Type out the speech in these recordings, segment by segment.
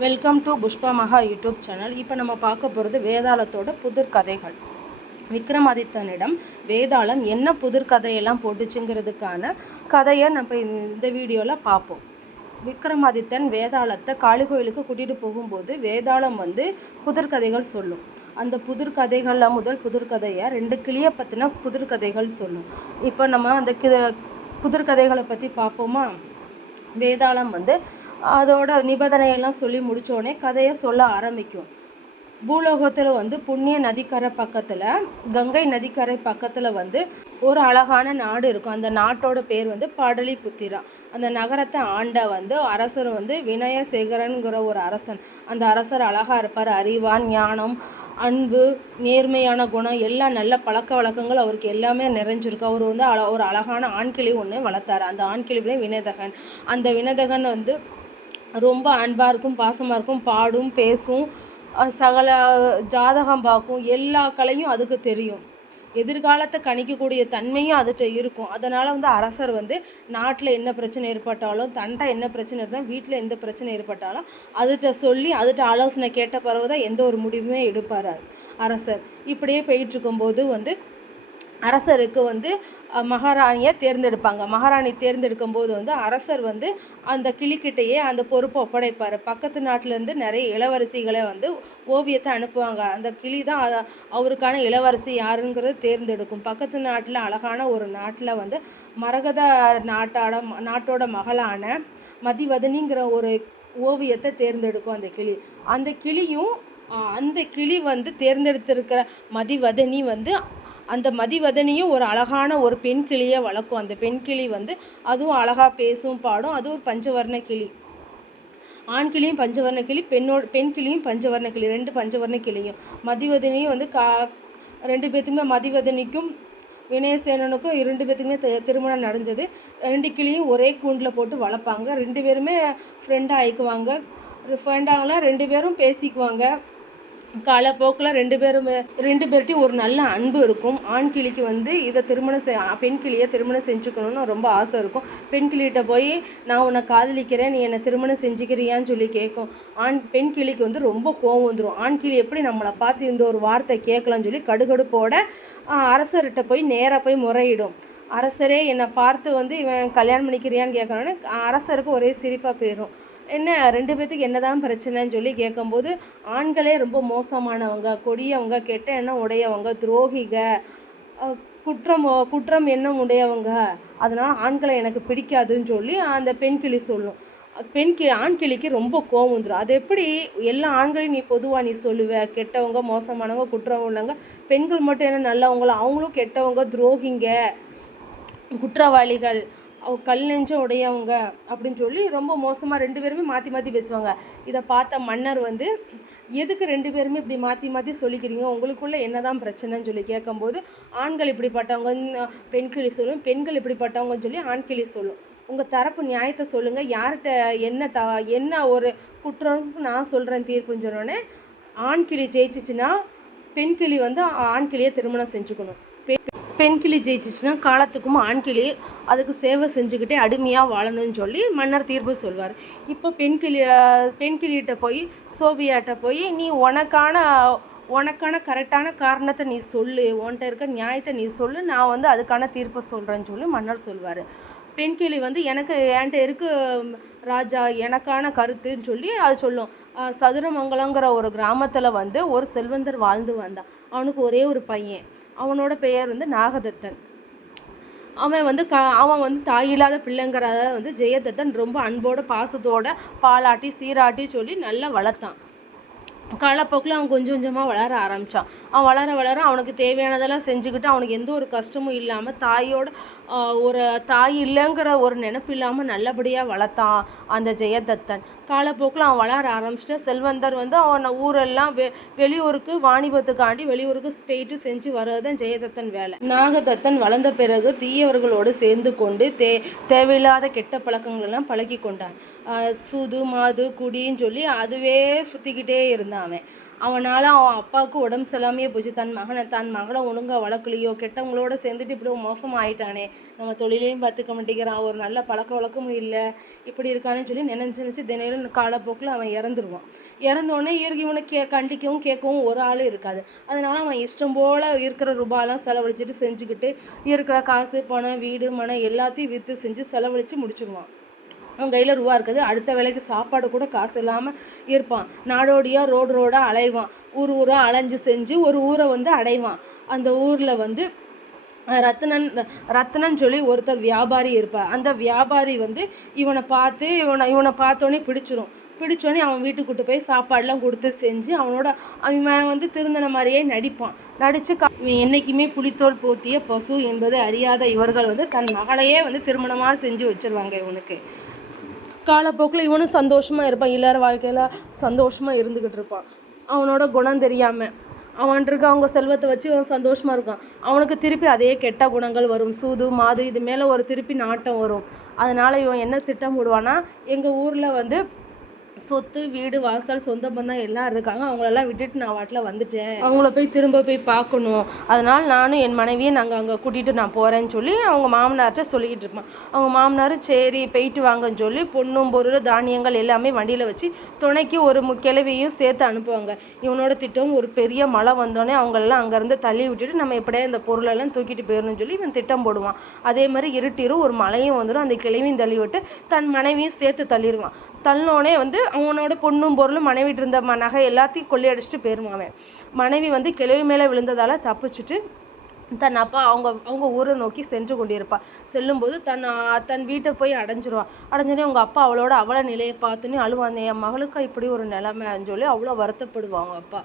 Welcome to Pushpa மகா YouTube channel இப்போ நம்ம பார்க்க போகிறது வேதாளத்தோட புதிர் கதைகள் விக்ரமாதித்தனிடம் வேதாளம் என்ன புதிர் கதையெல்லாம் போட்டுச்சுங்கிறதுக்கான கதையை நம்ம இந்த வீடியோவில் பார்ப்போம். விக்ரமாதித்தன் வேதாளத்தை காளி கோயிலுக்கு கூட்டிகிட்டு போகும்போது வேதாளம் வந்து புதிர்கதைகள் சொல்லும். அந்த புதிர்கதைகளில் முதல் புதிர்கதையை ரெண்டு கிளியை பற்றின புதிர்கதைகள் சொல்லும். இப்போ நம்ம அந்த கி புதிர்கதைகளை பற்றி பார்ப்போமா? வேதாளம் வந்து அதோட நிபந்தனையெல்லாம் சொல்லி முடித்தோடனே கதையை சொல்ல ஆரம்பிக்கும். பூலோகத்தில் வந்து புண்ணிய நதிக்கரை பக்கத்தில் கங்கை நதிக்கரை பக்கத்தில் வந்து ஒரு அழகான நாடு இருக்கும். அந்த நாட்டோட பேர் வந்து பாடலிபுத்திரா. அந்த நகரத்தை ஆண்ட வந்து அரசர் வந்து வினயசேகரன்கிற ஒரு அரசன். அந்த அரசர் அழகாக இருப்பார். அறிவான் ஞானம் அன்பு நேர்மையான குணம் எல்லா நல்ல பழக்க வழக்கங்கள் அவருக்கு எல்லாமே நிறைஞ்சிருக்கு. அவர் வந்து அழ ஒரு அழகான ஆண்கிளி ஒன்று வளர்த்தாரு. அந்த ஆண்கிளி வினதகன். அந்த வினதகன் வந்து ரொம்ப அன்பாக இருக்கும் பாசமாக இருக்கும் பாடும் பேசும் சகல ஜாதகம் பார்க்கும் எல்லா கலையும் அதுக்கு தெரியும். எதிர்காலத்தை கணிக்கக்கூடிய தன்மையும் அதுகிட்ட இருக்கும். அதனால் வந்து அரசர் வந்து நாட்டில் என்ன பிரச்சனை ஏற்பட்டாலும் தண்டை என்ன பிரச்சனை இருந்தாலும் வீட்டில் எந்த பிரச்சனை ஏற்பட்டாலும் அதுகிட்ட சொல்லி அதுகிட்ட ஆலோசனை கேட்ட பிறகு தான் எந்த ஒரு முடிவுமே எடுப்பார் அரசர். இப்படியே போயிட்டுருக்கும்போது வந்து அரசருக்கு வந்து மகாராணியை தேர்ந்தெடுப்பாங்க. மகாராணி தேர்ந்தெடுக்கும் போது வந்து அரசர் வந்து அந்த கிளிக்கிட்டேயே அந்த பொறுப்பை ஒப்படைப்பார். பக்கத்து நாட்டிலேருந்து நிறைய இளவரசிகளை வந்து ஓவியத்தை அனுப்புவாங்க. அந்த கிளி தான் அவருக்கான இளவரசி யாருங்கிறது தேர்ந்தெடுக்கும். பக்கத்து நாட்டில் அழகான ஒரு நாட்டில் வந்து மரகத நாட்டோட நாட்டோட மகளான மதிவதனிங்கிற ஒரு ஓவியத்தை தேர்ந்தெடுக்கும் அந்த கிளி. அந்த கிளியும் அந்த கிளி வந்து தேர்ந்தெடுத்திருக்கிற மதிவதனி வந்து அந்த மதிவதனியும் ஒரு அழகான ஒரு பெண் கிளியை வளர்க்கும். அந்த பெண் கிளி வந்து அதுவும் அழகாக பேசும் பாடும். அதுவும் ஒரு பஞ்சவர்ண கிளி. ஆண் கிளியும் பஞ்சவர்ண கிளி பெண்ணோட பெண் கிளியும் பஞ்சவர்ண கிளி. ரெண்டு பஞ்சவர்ண கிளியும். மதிவதனியும் வந்து கா ரெண்டு பேர்த்துக்குமே மதிவதனிக்கும் வினயசேனனுக்கும் இரண்டு பேத்துக்குமே திருமணம் நடந்தது. ரெண்டு கிளியும் ஒரே கூண்டில் போட்டு வளர்ப்பாங்க. ரெண்டு பேருமே ஃப்ரெண்டாக ஆயிக்குவாங்க. ஃப்ரெண்டாகலாம் ரெண்டு பேரும் பேசிக்குவாங்க. காலப்போக்கில் ரெண்டு பேரும் ரெண்டு பேர்கிட்டையும் ஒரு நல்ல அன்பு இருக்கும். ஆண் கிளிக்கு வந்து இதை திருமணம் செ பெண் கிளியை திருமணம் செஞ்சுக்கணும்னு ரொம்ப ஆசை இருக்கும். பெண் கிளிகிட்ட போய் நான் உன்னை காதலிக்கிறேன் நீ என்னை திருமணம் செஞ்சுக்கிறியான்னு சொல்லி கேட்கும். ஆண் பெண் கிளிக்கு வந்து ரொம்ப கோவம் வந்துடும் ஆண் கிளி எப்படி நம்மளை பார்த்து இந்த ஒரு வார்த்தை கேட்கலாம்னு சொல்லி கடுகடுப்போட அரசர்கிட்ட போய் நேராக போய் முறையிடும். அரசரே என்னை பார்த்து வந்து இவன் கல்யாணம் பண்ணிக்கிறியான்னு கேட்கணுன்னு அரசருக்கு ஒரே சிரிப்பாக போயிடும் என்ன ரெண்டு பேர்த்துக்கு என்னதான் பிரச்சனைன்னு சொல்லி கேட்கும்போது ஆண்களே ரொம்ப மோசமானவங்க கொடியவங்க கெட்ட எண்ணம் உடையவங்க துரோகிக குற்றம் குற்றம் எண்ணம் உடையவங்க. அதனால் ஆண்களை எனக்கு பிடிக்காதுன்னு சொல்லி அந்த பெண் கிளி சொல்லும். பெண் கிளி ஆண் கிளிக்கு ரொம்ப கோவம் வந்துடும் அது எப்படி எல்லா ஆண்களையும் நீ பொதுவாக நீ சொல்லுவ கெட்டவங்க மோசமானவங்க குற்றம் உள்ளவங்க பெண்கள் மட்டும் என்ன நல்லவங்களோ? அவங்களும் கெட்டவங்க துரோகிங்க குற்றவாளிகள் அவங்க கல் நெஞ்சம் உடையவங்க அப்படின்னு சொல்லி ரொம்ப மோசமாக ரெண்டு பேருமே மாற்றி மாற்றி பேசுவாங்க. இதை பார்த்த மன்னர் வந்து எதுக்கு ரெண்டு பேருமே இப்படி மாற்றி மாற்றி சொல்லிக்கிறீங்க? உங்களுக்குள்ளே என்னதான் பிரச்சனைன்னு சொல்லி கேட்கும்போது ஆண்கள் இப்படிப்பட்டவங்க பெண் கிளி சொல்லும் பெண்கள் இப்படிப்பட்டவங்கன்னு சொல்லி ஆண் கிளி சொல்லும். உங்கள் தரப்பு நியாயத்தை சொல்லுங்கள் யார்கிட்ட என்ன த என்ன ஒரு குற்றம் நான் சொல்கிறேன் தீர்ப்புன்னு சொன்னோடனே ஆண் கிளி ஜெயிச்சிச்சுன்னா பெண் கிளி வந்து ஆண் கிளியை திருமணம் செஞ்சுக்கணும். பெண்கிளி பெண் கிளி ஜெயிச்சிச்சுன்னா காலத்துக்கும் ஆண் கிளி அதுக்கு சேவை செஞ்சுக்கிட்டே அடிமையாக வாழணும்னு சொல்லி மன்னர் தீர்ப்பு சொல்வார். இப்போ பெண் கிளி பெண் கிளிகிட்ட போய் சோபியாட்ட போய் நீ உனக்கான உனக்கான கரெக்டான காரணத்தை நீ சொல்லு உன்கிட்ட இருக்க நியாயத்தை நீ சொல்லு நான் வந்து அதுக்கான தீர்ப்பை சொல்கிறேன்னு சொல்லி மன்னர் சொல்வார். பெண் கிளி வந்து எனக்கு என்கிட்ட இருக்கு ராஜா எனக்கான கருத்துன்னு சொல்லி அது சொல்லும். சதுரமங்கலங்கிற ஒரு கிராமத்தில் வந்து ஒரு செல்வந்தர் வாழ்ந்து வந்தான். அவனுக்கு ஒரே ஒரு பையன். அவனோட பெயர் வந்து நாகதத்தன். அவன் வந்து க அவன் வந்து தாயில்லாத பிள்ளைங்கிறத வந்து ஜெயதத்தன் ரொம்ப அன்போட பாசத்தோட பாலாட்டி சீராட்டி சொல்லி நல்லா வளர்த்தான். காலப்போக்கில் அவன் கொஞ்சம் கொஞ்சமாக வளர ஆரம்பித்தான் அவன் வளர வளர அவனுக்கு தேவையானதெல்லாம் செஞ்சுக்கிட்டு அவனுக்கு எந்த ஒரு கஷ்டமும் இல்லாமல் தாயோட ஒரு தாய் இல்லைங்கிற ஒரு நினப்பு இல்லாமல் நல்லபடியாக வளர்த்தான் அந்த ஜெயதத்தன். காலப்போக்கில் அவன் வளர ஆரம்பிச்சிட்டு செல்வந்தர் வந்து அவன் ஊரெல்லாம் வெ வெளியூருக்கு வாணிபத்துக்காண்டி வெளியூருக்கு போயிட்டு செஞ்சு வர்றது தான் ஜெயதத்தன் வேலை. நாகதத்தன் வளர்ந்த பிறகு தீயவர்களோடு சேர்ந்து கொண்டு தே தேவையில்லாத கெட்ட பழக்கங்களெல்லாம் பழகி கொண்டான். சூது மாது குடின்னு சொல்லி அதுவே சுற்றிக்கிட்டே இருந்தான் அவன். அவனால் அவன் அப்பாவுக்கு உடம்பு சரியில்லாமையே போச்சு. தன் மகனை தன் மகளை ஒழுங்காக வளர்க்கலையோ கெட்டவங்களோட சேர்ந்துட்டு இப்படி மோசமாக ஆயிட்டானே. நம்ம தொழிலையும் பார்த்துக்க மாட்டேங்கிறான் ஒரு நல்ல பழக்க வழக்கமும் இல்லை. இப்படி இருக்கானு சொல்லி நினைச்சு நினச்சி தினையிலும் காலப்போக்கில் அவன் இறந்துருவான். இறந்தோடனே இயற்கை இவனை கே கண்டிக்கவும் கேட்கவும் ஒரு ஆளும் இருக்காது. அதனால் அவன் இஷ்டம் போல் இருக்கிற ரூபாயெல்லாம் செலவழிச்சிட்டு செஞ்சுக்கிட்டு இருக்கிற காசு பணம் வீடு மனம் எல்லாத்தையும் விற்று செஞ்சு செலவழித்து முடிச்சிருவான். அவன் கையில் ரூபா இருக்குது. அடுத்த வேலைக்கு சாப்பாடு கூட காசு இல்லாமல் இருப்பான். நாடோடியாக ரோடு ரோடாக அலைவான். ஊர் ஊராக அலைஞ்சு செஞ்சு ஒரு ஊரை வந்து அடைவான். அந்த ஊரில் வந்து ரத்னன் ரத்னன் சொல்லி ஒருத்தர் வியாபாரி இருப்பார் அந்த வியாபாரி வந்து இவனை பார்த்து இவனை இவனை பார்த்தோன்னே பிடிச்சிரும். பிடிச்சோன்னே அவன் வீட்டுக்கு கூட்டு போய் சாப்பாடெலாம் கொடுத்து செஞ்சு அவனோட அவன் வந்து திருந்தின மாதிரியே நடிப்பான். நடித்து கா என்றைக்குமே புலித்தோல் போத்திய பசு என்பதை அறியாத இவர்கள் வந்து தன் மகளையே வந்து திருமணமாக செஞ்சு வச்சிருவாங்க இவனுக்கு. காலப்போக்கில் இவனும் சந்தோஷமாக இருப்பான். இல்லற வாழ்க்கையில் சந்தோஷமாக இருந்துக்கிட்டு இருப்பான். அவனோட குணம் தெரியாமல் அவன்ட்டுருக்கு அவங்க செல்வத்தை வச்சு அவன் சந்தோஷமாக இருக்கான். அவனுக்கு திருப்பி அதே கெட்ட குணங்கள் வரும். சூது மாது இது மேலே ஒரு திருப்பி நாட்டம் வரும். அதனால் இவன் என்ன திட்டம் போடுவான்னா எங்கள் ஊரில் வந்து சொத்து வீடு வாசல் சொந்த பந்தம் எல்லாம் இருக்காங்க. அவங்களெல்லாம் விட்டுட்டு நான் வாட்டில் வந்துட்டேன். அவங்கள போய் திரும்ப போய் பார்க்கணும். அதனால் நானும் என் மனைவியை நாங்கள் அங்கே கூட்டிகிட்டு நான் போகிறேன்னு சொல்லி அவங்க மாமனார்கிட்ட சொல்லிக்கிட்டு இருப்பான் அவங்க மாமனார் சரி போயிட்டு வாங்கன்னு சொல்லி பொண்ணும் பொருள் தானியங்கள் எல்லாமே வண்டியில் வச்சு துணைக்கு ஒரு மு கிழவியும் சேர்த்து அனுப்புவாங்க. இவனோட திட்டம் ஒரு பெரிய மழை வந்தோடனே அவங்களெல்லாம் அங்கேருந்து தள்ளி விட்டுட்டு நம்ம எப்படியா இந்த பொருளெல்லாம் தூக்கிட்டு போயிடணும்னு சொல்லி இவன் திட்டம் போடுவான். அதே மாதிரி இருட்டிரும் ஒரு மழையும் வந்துடும் அந்த கிழவியும் தள்ளி விட்டு தன் மனைவியும் சேர்த்து தள்ளிடுவான் தள்ளினோடனே வந்து அவனோட பொண்ணும் பொருளும் மனைவிட்டு இருந்த ம நகை எல்லாத்தையும் கொள்ளையடிச்சிட்டு போயிருவான் அவன். மனைவி வந்து கிழவி மேலே விழுந்ததால் தப்பிச்சுட்டு தன் அப்பா அவங்க அவங்க ஊரை நோக்கி சென்று கொண்டிருப்பாள் செல்லும்போது தன் தன் வீட்டை போய் அடைஞ்சிருவான் அடைஞ்சோடனே அவங்க அப்பா அவளோட அவல நிலையை பார்த்தோன்னே அழுவாங்க என் மகளுக்கு இப்படி ஒரு நிலைமைன்னு சொல்லி அவ்வளோ வருத்தப்படுவாங்க அப்பா.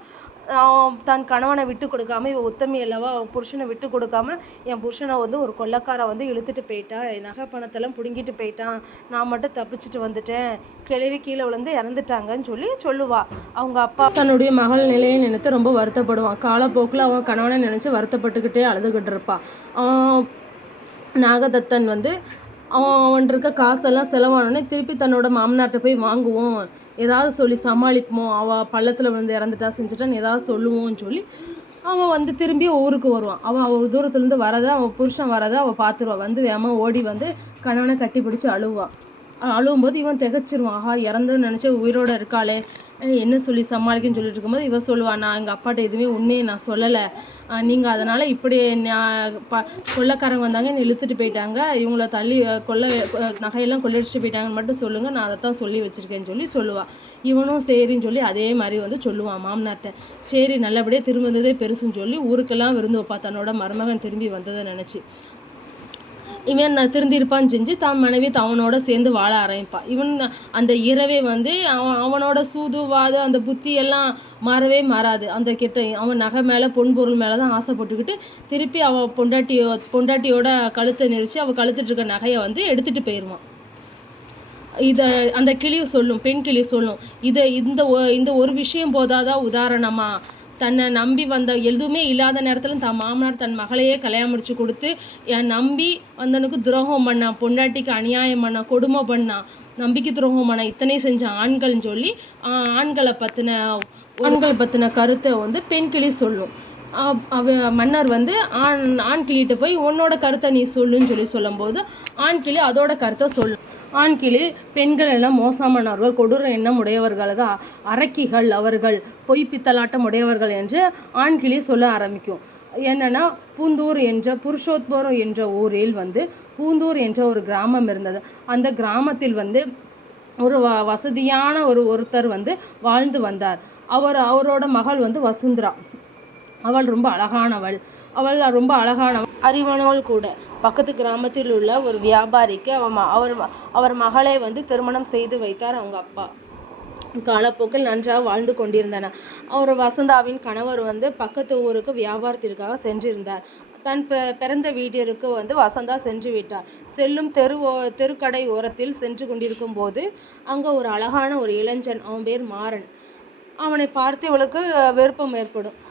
தன் கணவனை விட்டு கொடுக்காம இவ உத்தமி அல்லவா அவன் புருஷனை விட்டு கொடுக்காம என் புருஷனை வந்து ஒரு கொள்ளக்கார வந்து இழுத்துட்டு போயிட்டான். என் நகை பணத்தெல்லாம் பிடுங்கிட்டு போயிட்டான். நான் மட்டும் தப்பிச்சுட்டு வந்துட்டேன். கிழவி கீழே விழுந்து இறந்துட்டாங்கன்னு சொல்லி சொல்லுவா. அவங்க அப்பா தன்னுடைய மகள் நிலையை நினைத்து ரொம்ப வருத்தப்படுவான். காலப்போக்கில் அவன் கணவனை நினச்சி வருத்தப்பட்டுக்கிட்டே அழுதுகிட்டு இருப்பான் நாகதத்தன் வந்து அவன் அவன் இருக்க காசெல்லாம் செலவானோடனே திருப்பி தன்னோட மாமனார்ட்ட போய் வாங்குவோம். ஏதாவது சொல்லி சமாளிப்போம் அவள் பள்ளத்தில் வந்து இறந்துட்டா செஞ்சுட்டான்னு ஏதாவது சொல்லுவோம்னு சொல்லி அவன் வந்து திரும்பி ஊருக்கு வருவான். அவன் ஒரு தூரத்துலேருந்து வரதை அவன் புருஷன் வரதை அவள் பார்த்துருவா. வந்து வேகமா ஓடி வந்து கணவனை கட்டி பிடிச்சி அழுவான் அழுவும்போது இவன் திகச்சிருவான். ஆஹா இறந்துன்னு நினச்சி உயிரோட இருக்காளே. என்ன சொல்லி சமாளிக்கன்னு சொல்லிட்டு இருக்கும்போது இவன் சொல்லுவான் நான் எங்கள் அப்பாட்ட எதுவுமே உண்மையை நான் சொல்லலை. நீங்கள் அதனால் இப்படி நான் ப கொள்ளைக்காரங்க வந்தாங்க என்னை இழுத்துட்டு போயிட்டாங்க. இவங்கள தள்ளி அஹ், கொள்ளை நகையெல்லாம் கொள்ளையடிச்சிட்டு போயிட்டாங்கன்னு மட்டும் சொல்லுங்கள் நான் அதை தான் சொல்லி வச்சுருக்கேன்னு சொல்லி சொல்லுவாள் இவனும் சரின்னு சொல்லி அதே மாதிரி வந்து சொல்லுவான் மாமனார்ட்ட. சரி நல்லபடியாக திரும்பி பெருசுன்னு சொல்லி ஊருக்கெல்லாம் விருந்து வைப்பா தன்னோட மருமகன் திரும்பி வந்ததை நினச்சி. இவன் நான் திருந்திருப்பான்னு செஞ்சு தான் மனைவி அவனோட சேர்ந்து வாழ ஆரம்பிப்பான் இவன் அந்த இரவே வந்து அவன் அவனோட சூது அந்த புத்தி எல்லாம் மாறவே மாறாது. அந்த கிட்ட அவன் நகை மேலே பொன் பொருள் மேலே தான் ஆசைப்பட்டுக்கிட்டு திருப்பி அவள் பொண்டாட்டியோ பொண்டாட்டியோட கழுத்தை நெரிச்சு அவள் கழுத்துட்டு இருக்க நகையை வந்து எடுத்துகிட்டு போயிடுவான் இதை அந்த கிளி சொல்லும் பெண் கிளி சொல்லும் இதை இந்த ஒ- இந்த ஒரு விஷயம் போதாதான் உதாரணமாக தன்னை நம்பி வந்த எதுவுமே இல்லாத நேரத்தில் தன் மாமனார் தன் மகளையே கல்யாணம் முடிச்சு கொடுத்து என் நம்பி வந்தனுக்கு துரோகம் பண்ணான் பொண்டாட்டிக்கு அநியாயம் பண்ணான் கொடுமை பண்ணான் நம்பிக்கை துரோகம் பண்ணான் இத்தனை செஞ்ச ஆண்கள்னு சொல்லி ஆண்களை பற்றின ஆண்கள் பற்றின கருத்தை வந்து பெண்கிளி சொல்லும். அவ மன்னர் வந்து ஆண் ஆண் கிளிகிட்ட போய் உன்னோட கருத்தை நீ சொல்லுன்னு சொல்லி சொல்லும்போது ஆண் கிளி அதோட கருத்தை சொல்லும் ஆண் கிளி பெண்கள் எல்லாம் மோசமானவர்கள் கொடூர எண்ணம் உடையவர்களாக அரக்கிகள் அவர்கள் பொய் பித்தலாட்டம் உடையவர்கள் என்று ஆண் கிளி சொல்ல ஆரம்பிக்கும். என்னென்னா பூந்தூர் என்ற புருஷோத்புரம் என்ற ஊரில் வந்து பூந்தூர் என்ற ஒரு கிராமம் இருந்தது. அந்த கிராமத்தில் வந்து ஒரு வ வசதியான ஒரு ஒருத்தர் வந்து வாழ்ந்து வந்தார். அவர் அவரோட மகள் வந்து வசுந்தரா. அவள் ரொம்ப அழகானவள். அவள் ரொம்ப அழகானவள் அறிவானவள் கூட. பக்கத்து கிராமத்தில் உள்ள ஒரு வியாபாரிக்கு அவ ம- அவர் அவர் மகளை வந்து திருமணம் செய்து வைத்தார் அவங்க அப்பா. காலப்போக்கில் நன்றாக வாழ்ந்து கொண்டிருந்தன அவர் வசந்தாவின் கணவர் வந்து பக்கத்து ஊருக்கு வியாபாரத்திற்காக சென்றிருந்தார். தன் பெ- பிறந்த வீட்டிற்கு வந்து வசந்தா சென்று விட்டார். செல்லும் தெரு ஓ- தெருக்கடை ஓரத்தில் சென்று கொண்டிருக்கும் போது அங்கே ஒரு அழகான ஒரு இளைஞன் அவன் பேர் மாறன். அவனை பார்த்து இவளுக்கு விருப்பம் ஏற்படும்.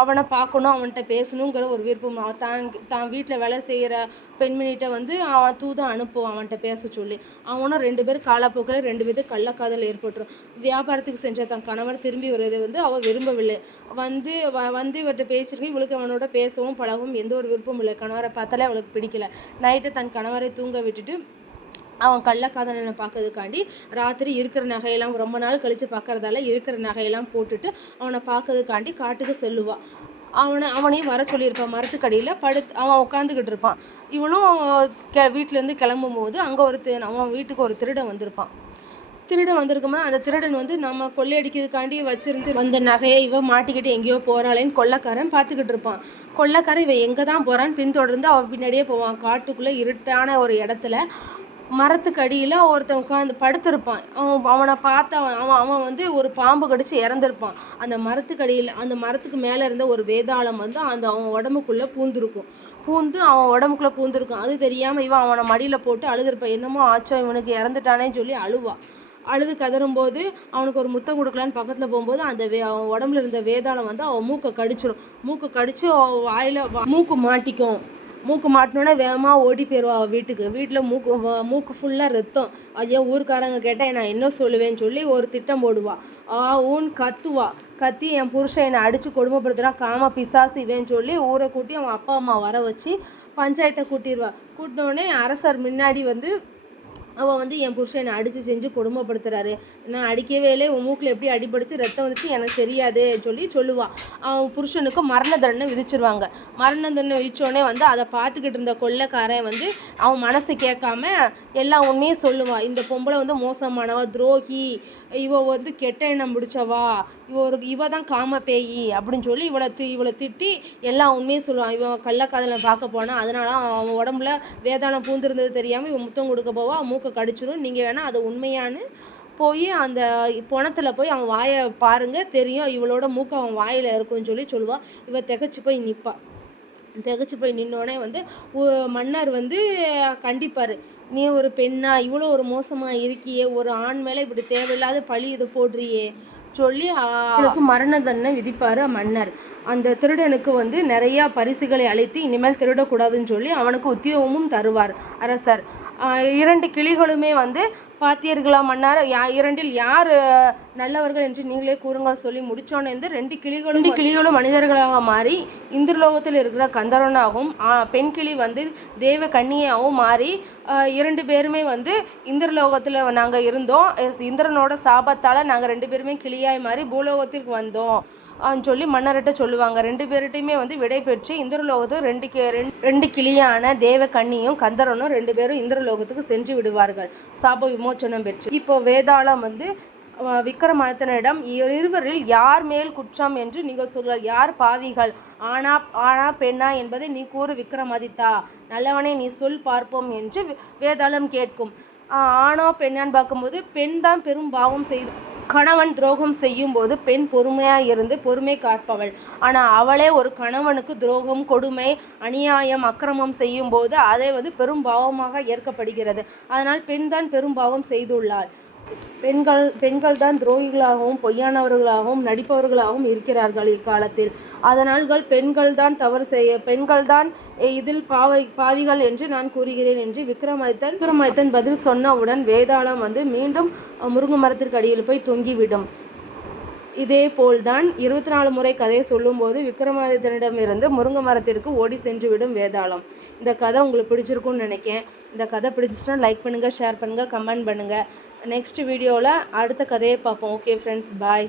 அவனை பார்க்கணும் அவன்கிட்ட பேசணுங்கிற ஒரு விருப்பம். அவன் தான் தான் வீட்டில் வேலை செய்கிற பெண்மணிகிட்ட வந்து அவன் தூதம் அனுப்புவான் அவன்கிட்ட பேச சொல்லி. அவனும் ரெண்டு பேரும் காலப்போக்கில் ரெண்டு பேருக்கு கள்ளக்காதல் ஏற்பட்டுரும். வியாபாரத்துக்கு சென்ற தன் கணவர் திரும்பி வருவதை வந்து அவள் விரும்பவில்லை. வந்து வ வந்து இவர்கிட்ட பேசியிருக்கேன் இவளுக்கு அவனோட பேசவும் பழகவும் எந்த ஒரு விருப்பமும் இல்லை. கணவரை பார்த்தாலே அவளுக்கு பிடிக்கல. நைட்டு தன் கணவரை தூங்க விட்டுட்டு அவன் கள்ளக்காதலனை பார்க்கறதுக்காண்டி ராத்திரி இருக்கிற நகையெல்லாம் ரொம்ப நாள் கழித்து பார்க்கறதால இருக்கிற நகையெல்லாம் போட்டுட்டு அவனை பார்க்கறதுக்காண்டி காட்டுக்கு செல்லுவான் அவனை அவனையும் வர சொல்லியிருப்பான். மரத்துக்கடியில் படுத்து அவன் உட்காந்துக்கிட்டு இருப்பான். இவனும் கெ வீட்டிலேருந்து கிளம்பும் போது அங்கே ஒரு அவன் வீட்டுக்கு ஒரு திருடன் வந்திருப்பான். திருடன் வந்திருக்குமா அந்த திருடன் வந்து நம்ம கொள்ளையடிக்கிறதுக்காண்டி வச்சிருந்து வந்த நகையை இவன் மாட்டிக்கிட்டு எங்கேயோ போகிறாளேன்னு கொள்ளக்காரன் பார்த்துக்கிட்டு இருப்பான். கொள்ளக்காரன் இவன் எங்கே தான் போகிறான்னு பின்தொடர்ந்து அவன் பின்னாடியே போவான். காட்டுக்குள்ளே இருட்டான ஒரு இடத்துல மரத்துக்கு அடியில் ஒருத்தன் உட்காந்து படுத்திருப்பான். அவன் அவனை பார்த்து அவன் அவன் அவன் வந்து ஒரு பாம்பு கடிச்சு இறந்துருப்பான். அந்த மரத்துக்கு அடியில் அந்த மரத்துக்கு மேலே இருந்த ஒரு வேதாளம் வந்து அந்த அவன் உடம்புக்குள்ளே பூந்திருக்கும். பூந்து அவன் உடம்புக்குள்ளே பூந்திருக்கும். அது தெரியாமல் இவன் அவனை மடியில் போட்டு அழுதுருப்பான் என்னமோ ஆச்சோ இவனுக்கு இறந்துட்டானேன்னு சொல்லி அழுவான் அழுது கதறும்போது அவனுக்கு ஒரு முத்தம் கொடுக்கலான்னு பக்கத்தில் போகும்போது அந்த வே அவன் உடம்புல இருந்த வேதாளம் வந்து அவன் மூக்கை கடிச்சிடும் மூக்கை கடிச்சு வாயில் மூக்கு மாட்டிக்கும். மூக்கு மாட்டினோடனே வேகமாக ஓடி போயிடுவா வீட்டுக்கு. வீட்டில் மூக்கு மூக்கு ஃபுல்லாக ரத்தம். ஐயோ ஊருக்காரங்க கேட்டால் நான் என்ன சொல்லுவேன்னு சொல்லி ஒரு திட்டம் போடுவா. ஆ ஊன் கத்துவா. கத்தி என் புருஷன் என்னை அடித்து கொடுமைப்படுத்துகிறான் காம பிசாசு இவன் சொல்லி ஊரை கூட்டி அவன் அப்பா அம்மா வர வச்சு பஞ்சாயத்தை கூட்டிடுவா கூட்டினோடனே அரசர் முன்னாடி வந்து அவள் வந்து என் புருஷன் என்னை அடித்து செஞ்சு கொடுமைப்படுத்துறாரு. நான் அடிக்கவே இல்லை உன் மூக்கில் எப்படி அடிபடிச்சு ரத்தம் வந்துச்சு எனக்கு தெரியாது சொல்லி சொல்லுவாள் அவன் புருஷனுக்கு மரண தண்டனை விதிச்சிருவாங்க. மரண தண்டனை விதிச்சோடனே வந்து அதை பார்த்துக்கிட்டு இருந்த கொள்ளைக்காரன் வந்து அவன் மனசு கேட்காம எல்லா உண்மையும் சொல்லுவான் இந்த பொம்பளை வந்து மோசமானவா துரோகி இவள் வந்து கெட்ட எண்ணம் பிடிச்சவா? இவ ஒரு இவ தான் காம பேயி அப்படின்னு சொல்லி இவளை தி இவளை திட்டி எல்லா உண்மையும் சொல்லுவான். இவன் கள்ளக்காதலை பார்க்க போனான் அதனால அவன் உடம்புல வேதாளம் பூந்திருந்தது தெரியாமல் இவன் முத்தம் கொடுக்க போவா மூக்கை கடிச்சிடும் நீங்கள் வேணால் அது உண்மையான்னு போய் அந்த புணத்தில் போய் அவன் வாயை பாருங்க தெரியும் இவளோட மூக்கு அவன் வாயில் இருக்குன்னு சொல்லி சொல்லுவாள் இவள் திகச்சு போய் நிற்பாள் திகச்சு போய் நின்னோடனே வந்து மன்னர் வந்து கண்டிப்பார். நீ ஒரு பெண்ணா இவ்வளோ ஒரு மோசமாக இருக்கியே ஒரு ஆண் மேலே இப்படி தேவையில்லாத பழி இதை போடுறியே. சொல்லி அவனுக்கு மரண தண்டனை விதிப்பார் மன்னர். அந்த திருடனுக்கு வந்து நிறையா பரிசுகளை அளித்து இனிமேல் திருடக்கூடாதுன்னு சொல்லி அவனுக்கு உத்தியோகமும் தருவார் அரசர். ஆஹ் இரண்டு கிளிகளுமே வந்து பார்த்தீர்களா மன்னார்? யா இரண்டில் யார் நல்லவர்கள் என்று நீங்களே கூறுங்கள் சொல்லி முடிச்சோன்னே வந்து ரெண்டு கிளிகளும் ரெண்டு கிளிகளும் மனிதர்களாக மாறி இந்திரலோகத்தில் இருக்கிற கந்தரனாகவும் பெண் கிளி வந்து தேவ கன்னியாகவும் மாறி இரண்டு பேருமே வந்து இந்திரலோகத்தில் நாங்கள் இருந்தோம். இந்திரனோட சாபத்தால் நாங்கள் ரெண்டு பேருமே கிளியாய் மாறி பூலோகத்திற்கு வந்தோம். சொல்லி மன்னர்கிட்ட சொல்லுவாங்க. ரெண்டு பேர்கிட்டையுமே வந்து விடை பெற்று இந்திரலோகத்துக்கு ரெண்டு கே ரெண்டு- ரெண்டு கிளியான தேவ கன்னியும் கந்தரனும் ரெண்டு பேரும் இந்திரலோகத்துக்கு சென்று விடுவார்கள். சாப விமோச்சனம் பெற்று. இப்போ வேதாளம் வந்து விக்ரமாதித்தனிடம் இருவரில் யார் மேல் குற்றம் என்று நீங்கள் சொல்ல யார் பாவிகள்? ஆனா ஆனா பெண்ணா என்பதை நீ கூறு விக்ரமாதித்தா நல்லவனை நீ சொல் பார்ப்போம் என்று வேதாளம் கேட்கும். ஆஹ், ஆணா பெண்ணான்னு பார்க்கும்போது பெண் தான் பெரும் பாவம் செய்து கணவன் துரோகம் செய்யும் போது பெண் பொறுமையாக இருந்து பொறுமை காப்பவள். ஆனால் அவளே ஒரு கணவனுக்கு துரோகம் கொடுமை அநியாயம் அக்கிரமம் செய்யும் போது அதை வந்து பெரும் பாவமாக ஏற்கப்படுகிறது. அதனால் பெண் தான் பெரும் பாவம் செய்துள்ளாள். பெண்கள் பெண்கள் தான் துரோகிகளாகவும் பொய்யானவர்களாகவும் நடிப்பவர்களாகவும் இருக்கிறார்கள் இக்காலத்தில். அதனால்கள் பெண்கள் தான் தவறு செய்ய பெண்கள் தான் இதில் பாவை பாவிகள் என்று நான் கூறுகிறேன் என்று விக்ரமாதித்தன் விக்ரமாதித்தன் பதில் சொன்னவுடன் வேதாளம் வந்து மீண்டும் முருங்கு முருங்கை மரத்திற்கு அடியில் போய் தொங்கிவிடும். இதே போல்தான் இருபத்தி நாலு முறை கதையை சொல்லும்போது விக்ரமாதித்தனிடமிருந்து முருங்கை மரத்திற்கு ஓடி சென்று விடும் வேதாளம். இந்த கதை உங்களுக்கு பிடிச்சிருக்கும்னு நினைக்கிறேன். இந்த கதை பிடிச்சிச்சுன்னா லைக் பண்ணுங்கள் ஷேர் பண்ணுங்கள் கமெண்ட் பண்ணுங்கள் நெக்ஸ்ட் வீடியோவில் அடுத்த கதையை பார்ப்போம். Okay friends bye